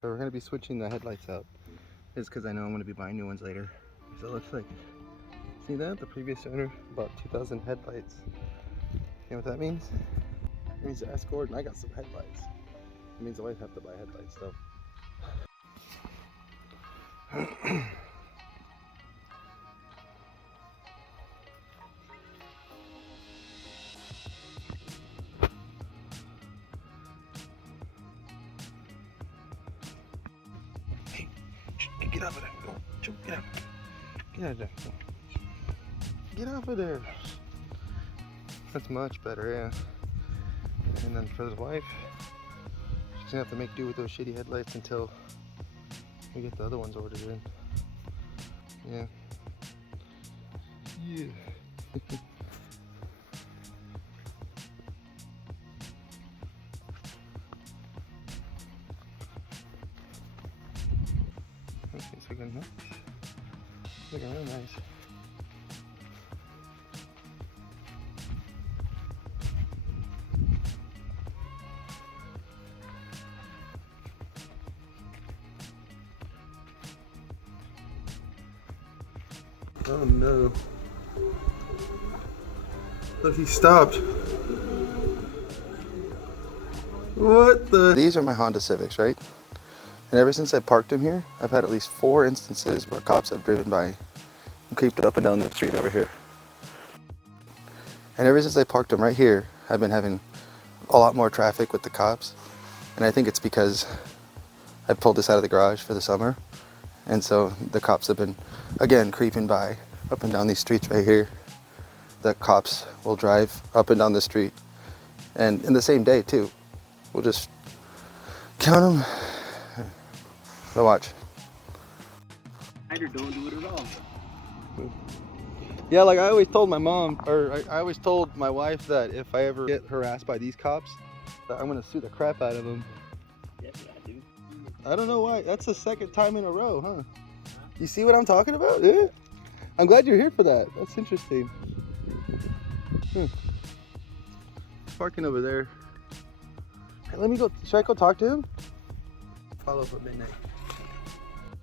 So we're going to be switching the headlights out. It's because I know I'm going to be buying new ones later. So it looks like, see that? The previous owner bought 2,000 headlights. You know what that means? It means to ask Gordon, I got some headlights. It means I always have to buy headlights though. Hey, get off of there. Go. Get out. Get out of there. Get off of there. That's much better, yeah. And then for the wife, she's gonna have to make do with those shitty headlights until we get the other ones ordered in. Yeah. Yeah. Okay, so good, huh? Looking really nice. Oh no. Look, he stopped. What the? These are my Honda Civics, right? And ever since I parked them here, I've had at least 4 instances where cops have driven by and creeped up and down the street over here. And ever since I parked them right here, I've been having a lot more traffic with the cops. And I think it's because I pulled this out of the garage for the summer. And so the cops have been, again, creeping by up and down these streets right here. The cops will drive up and down the street. And in the same day, too. We'll just count them. So watch. Don't do it at all. Yeah, like I always told my mom, or I always told my wife that if I ever get harassed by these cops, that I'm gonna sue the crap out of them. Yeah, dude. I don't know why. That's the second time in a row, huh? You see what I'm talking about? Yeah. I'm glad you're here for that. That's interesting. Parking over there. Hey, let me go. Should I go talk to him? Follow up at midnight.